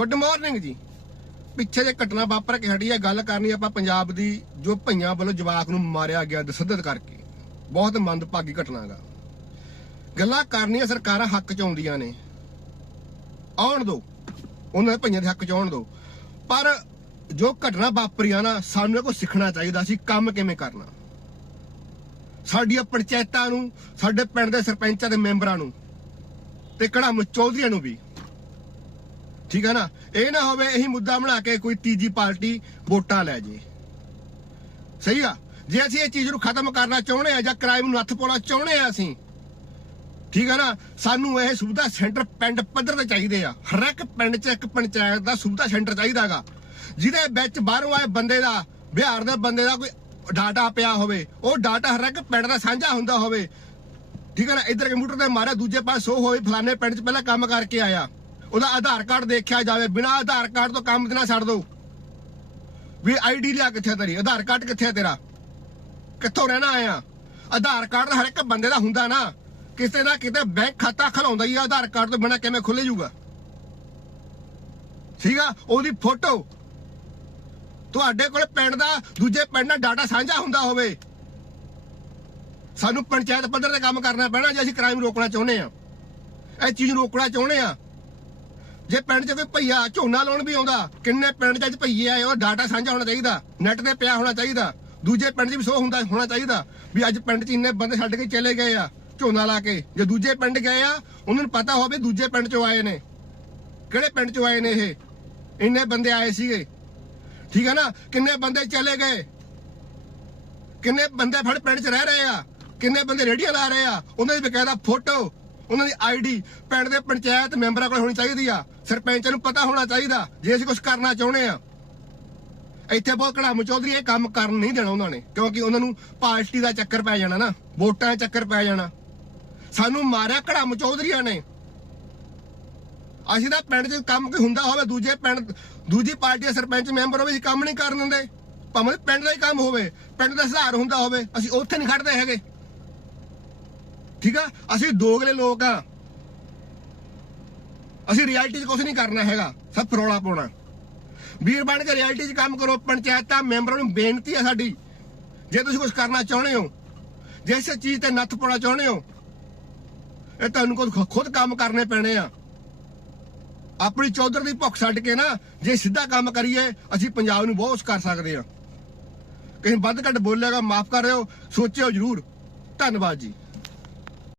Good morning ਜੀ। ਪਿੱਛੇ ਜੇ ਘਟਨਾ ਵਾਪਰ ਕੇ ਹਟੀ ਹੈ, ਗੱਲ ਕਰਨੀ ਆਪਾਂ ਪੰਜਾਬ ਦੀ, ਜੋ ਭਈਆਂ ਵੱਲੋਂ ਜਵਾਕ ਨੂੰ ਮਾਰਿਆ ਗਿਆ ਦਸਦਤ ਕਰਕੇ। ਬਹੁਤ ਮੰਦਭਾਗੀ ਘਟਨਾ ਹੈਗਾ ਗੱਲਾਂ ਕਰਨੀਆਂ ਸਰਕਾਰਾਂ ਹੱਕ ਚ ਆਉਂਦੀਆਂ ਨੇ। ਆਉਣ ਦੋ। ਉਹਨਾਂ ਦੇ ਭਈਆਂ ਦੇ ਹੱਕ ਚ ਆਉਣ ਦੋ। ਪਰ ਜੋ ਘਟਨਾ ਵਾਪਰੀ ਆ ਨਾ, ਸਾਨੂੰ ਇਹ ਸਿੱਖਣਾ ਚਾਹੀਦਾ ਸੀ, ਕੰਮ ਕਿਵੇਂ ਕਰਨਾ। ਸਾਡੀਆਂ ਪੰਚਾਇਤਾਂ ਨੂੰ, ਸਾਡੇ ਪਿੰਡ ਦੇ ਸਰਪੰਚਾਂ ਦੇ ਮੈਂਬਰਾਂ ਨੂੰ ਤੇ ਕੜਾਮ ਚੌਧਰੀਆਂ ਨੂੰ ਵੀ। ਠੀਕ ਹੈ ਨਾ? ਇਹ ਨਾ ਹੋਵੇ ਇਹੀ ਮੁੱਦਾ ਬਣਾ ਕੇ ਕੋਈ ਤੀਜੀ ਪਾਰਟੀ ਵੋਟਾਂ ਲੈ ਜੇ। ਸਹੀ ਆ? ਜੇ ਅਸੀਂ ਇਹ ਚੀਜ਼ ਨੂੰ ਖਤਮ ਕਰਨਾ ਚਾਹੁੰਦੇ ਆ ਜਾਂ ਕ੍ਰਾਈਮ ਨੂੰ ਹੱਥ ਪਾਉਣਾ ਚਾਹੁੰਦੇ ਆ ਅਸੀਂ, ਠੀਕ ਹੈ ਨਾ? ਸਾਨੂੰ ਇਹ ਸੁਵਿਧਾ ਸੈਂਟਰ ਪਿੰਡ ਪੱਧਰ ਤੇ ਚਾਹੀਦੇ ਆ। ਹਰ ਇੱਕ ਪਿੰਡ 'ਚ ਇੱਕ ਪੰਚਾਇਤ ਦਾ ਸੁਵਿਧਾ ਸੈਂਟਰ ਚਾਹੀਦਾਗਾ ਜਿਹਦੇ ਵਿੱਚ ਬਾਹਰੋਂ ਆਏ ਬੰਦੇ ਦਾ, ਬਿਹਾਰ ਦੇ ਬੰਦੇ ਦਾ ਕੋਈ ਡਾਟਾ ਪਿਆ ਹੋਵੇ, ਉਹ ਡਾਟਾ ਹਰ ਇੱਕ ਪਿੰਡ ਦਾ ਸਾਂਝਾ ਹੁੰਦਾ ਹੋਵੇ। ਠੀਕ ਹੈ ਨਾ? ਇੱਧਰ ਕੰਪਿਊਟਰ ਤੇ ਮਾਰਿਆ, ਦੂਜੇ ਪਾਸੇ ਉਹ ਹੋਏ, ਫਲਾਣੇ ਪਿੰਡ 'ਚ ਪਹਿਲਾਂ ਕੰਮ ਕਰਕੇ ਆਇਆ। ਉਹਦਾ ਆਧਾਰ ਕਾਰਡ ਦੇਖਿਆ ਜਾਵੇ, ਬਿਨਾਂ ਆਧਾਰ ਕਾਰਡ ਤੋਂ ਕੰਮ ਨਾ ਛੱਡ ਦੋ? ਵੀ ਆਈਡੀ ਲਿਆ ਕਿੱਥੇ ਤੇਰੀ? ਆਧਾਰ ਕਾਰਡ ਕਿੱਥੇ ਆ ਤੇਰਾ? ਕਿੱਥੋਂ ਰਹਿਣਾ ਆਇਆ ਆਧਾਰ ਕਾਰਡ ਹਰ ਇੱਕ ਬੰਦੇ ਦਾ ਹੁੰਦਾ ਨਾ। ਕਿਸੇ ਨਾ ਕਿਤੇ ਬੈਂਕ ਖਾਤਾ ਖਲਾਉਂਦਾ ਹੀ ਆਧਾਰ ਕਾਰਡ ਤੋਂ ਬਿਨਾਂ ਕਿਵੇਂ ਖੁੱਲੇ ਜੂਗਾ ਠੀਕ ਆ? ਉਹਦੀ ਫੋਟੋ। ਤੁਹਾਡੇ ਕੋਲ ਪਿੰਡ ਦਾ ਦੂਜੇ ਪਿੰਡ ਨਾਲ ਡਾਟਾ ਸਾਂਝਾ ਹੁੰਦਾ ਹੋਵੇ। ਸਾਨੂੰ ਪੰਚਾਇਤ ਪੱਧਰ ਤੇ ਕੰਮ ਕਰਨਾ ਪੈਣਾ ਜੇ ਅਸੀਂ ਕ੍ਰਾਈਮ ਰੋਕਣਾ ਚਾਹੁੰਦੇ ਆ। ਇਹ ਚੀਜ਼ ਰੋਕਣਾ ਚਾਹੁੰਦੇ ਆ। ਜੇ ਪਿੰਡ 'ਚ ਕੋਈ ਭਈਆ ਝੋਨਾ ਲਾਉਣ ਵੀ ਆਉਂਦਾ, ਕਿੰਨੇ ਪਿੰਡ 'ਚ ਅੱਜ ਭਈਏ ਆਏ, ਉਹ ਡਾਟਾ ਸਾਂਝਾ ਹੋਣਾ ਚਾਹੀਦਾ ਨੈਟ ਤੇ ਪਿਆ ਹੋਣਾ ਚਾਹੀਦਾ। ਦੂਜੇ ਪਿੰਡ 'ਚ ਵੀ ਸੋ ਹੁੰਦਾ, ਹੋਣਾ ਚਾਹੀਦਾ, ਵੀ ਅੱਜ ਪਿੰਡ 'ਚ ਇੰਨੇ ਬੰਦੇ ਛੱਡ ਕੇ ਚਲੇ ਗਏ ਆ ਝੋਨਾ ਲਾ ਕੇ। ਜੇ ਦੂਜੇ ਪਿੰਡ ਗਏ ਆ, ਉਹਨਾਂ ਨੂੰ ਪਤਾ ਹੋਵੇ ਦੂਜੇ ਪਿੰਡ 'ਚੋਂ ਆਏ ਨੇ। ਕਿਹੜੇ ਪਿੰਡ 'ਚੋਂ ਆਏ ਨੇ ਇਹ? ਇੰਨੇ ਬੰਦੇ ਆਏ ਸੀਗੇ। ਠੀਕ ਹੈ ਨਾ? ਕਿੰਨੇ ਬੰਦੇ ਚਲੇ ਗਏ? ਕਿੰਨੇ ਬੰਦੇ ਫੜ ਪਿੰਡ 'ਚ ਰਹਿ ਰਹੇ ਆ? ਕਿੰਨੇ ਬੰਦੇ ਰੇੜੀਆਂ ਲਾ ਰਹੇ ਆ? ਉਹਨਾਂ ਦੀ ਬਕਾਇਦਾ ਫੋਟੋ ਉਹਨਾਂ ਦੀ ਆਈਡੀ ਪਿੰਡ ਦੇ ਪੰਚਾਇਤ ਮੈਂਬਰਾਂ ਕੋਲ ਹੋਣੀ ਚਾਹੀਦੀ ਆ। ਸਰਪੰਚਾਂ ਨੂੰ ਪਤਾ ਹੋਣਾ ਚਾਹੀਦਾ, ਜੇ ਅਸੀਂ ਕੁਝ ਕਰਨਾ ਚਾਹੁੰਦੇ ਆ। ਇੱਥੇ ਬਹੁਤ ਕੜਾਮ ਚੌਧਰੀ ਇਹ ਕੰਮ ਕਰਨ ਨਹੀਂ ਦੇਣਾ ਉਹਨਾਂ ਨੇ, ਕਿਉਂਕਿ ਉਹਨਾਂ ਨੂੰ ਪਾਰਟੀ ਦਾ ਚੱਕਰ ਪੈ ਜਾਣਾ ਨਾ, ਵੋਟਾਂ ਦਾ ਚੱਕਰ ਪੈ ਜਾਣਾ। ਸਾਨੂੰ ਮਾਰਿਆ ਕੜਾਮ ਚੌਧਰੀਆਂ ਨੇ। ਅਸੀਂ ਤਾਂ ਪਿੰਡ 'ਚ ਕੰਮ ਕੋਈ ਹੁੰਦਾ ਹੋਵੇ, ਦੂਜੇ ਪਿੰਡ, ਦੂਜੀ ਪਾਰਟੀ ਦੇ ਸਰਪੰਚ ਮੈਂਬਰ ਹੋਵੇ ਅਸੀਂ ਕੰਮ ਨਹੀਂ ਕਰਨ ਦਿੰਦੇ। ਭਾਵੇਂ ਪਿੰਡ ਦਾ ਹੀ ਕੰਮ ਹੋਵੇ, ਪਿੰਡ ਦਾ ਸੁਧਾਰ ਹੁੰਦਾ ਹੋਵੇ, ਅਸੀਂ ਉੱਥੇ ਨਹੀਂ ਖੜਦੇ ਹੈਗੇ। ਠੀਕ ਆ? ਅਸੀਂ ਦੋਗਲੇ ਲੋਕ ਆ। ਅਸੀਂ ਰਿਐਲਿਟੀ 'ਚ ਕੁਝ ਨਹੀਂ ਕਰਨਾ ਹੈਗਾ। ਸਭ ਫਰੋਲਾ ਪਾਉਣਾ। ਵੀਰ ਬਣ ਕੇ ਰਿਐਲਿਟੀ 'ਚ ਕੰਮ ਕਰੋ, ਪੰਚਾਇਤਾਂ ਮੈਂਬਰਾਂ ਨੂੰ ਬੇਨਤੀ ਹੈ ਸਾਡੀ। ਜੇ ਤੁਸੀਂ ਕੁਝ ਕਰਨਾ ਚਾਹੁੰਦੇ ਹੋ, ਜੇ ਇਸ ਚੀਜ਼ ਤੇ ਨੱਥ ਪਾਉਣਾ ਚਾਹੁੰਦੇ ਹੋ, ਇਹ ਤੁਹਾਨੂੰ ਖੁਦ ਖੁਦ ਕੰਮ ਕਰਨੇ ਪੈਣੇ ਆ। ਆਪਣੀ ਚੌਧਰ ਦੀ ਭੁੱਖ ਛੱਡ ਕੇ ਨਾ, ਜੇ ਸਿੱਧਾ ਕੰਮ ਕਰੀਏ, ਅਸੀਂ ਪੰਜਾਬ ਨੂੰ ਬਹੁਤ ਕੁਛ ਕਰ ਸਕਦੇ ਆ। ਕਹੀਂ ਵੱਧ ਘੱਟ ਬੋਲੇਗਾ, ਮਾਫ ਕਰ ਦਿਓ ਸੋਚਿਓ ਜਰੂਰ। ਧੰਨਵਾਦ ਜੀ।